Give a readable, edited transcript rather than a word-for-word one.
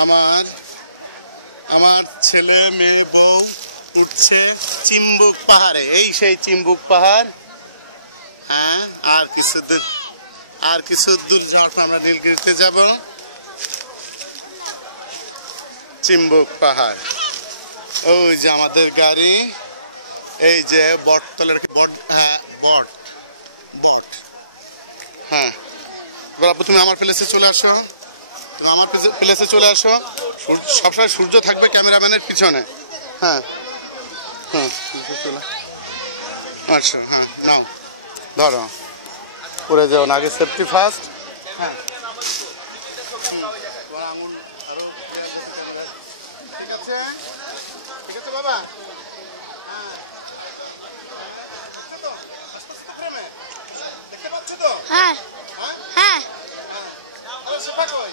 আমার আমার ছেলে মেয়ে বউ উঠছে চিম্বুক পাহাড়ে। এই সেই চিম্বুক পাহাড়। হ্যাঁ, আর কিছু দূর যাওয়ার পর আমরা নীলগিরিতে যাব। চিম্বুক পাহাড়, ওই যে আমাদের গাড়ি, এই যে বটতলের বট, হ্যাঁ বট বট। হ্যাঁ, তুমি আমার প্লেসে চলে আসো, তুমি আমার প্লেসে চলে আসো। সবসময় সূর্য থাকবে ক্যামেরাম্যানের পিছনে। হ্যাঁ হ্যাঁ, চলে আসো। হ্যাঁ, নাও ধরো, পড়ে যাও না, আগে সেফটি ফার্স্ট। হ্যাঁ, ঠিক আছে, ঠিক আছে বাবা। দেখতে পাচ্ছ তো? হ্যাঁ হ্যাঁ। সেটা কই?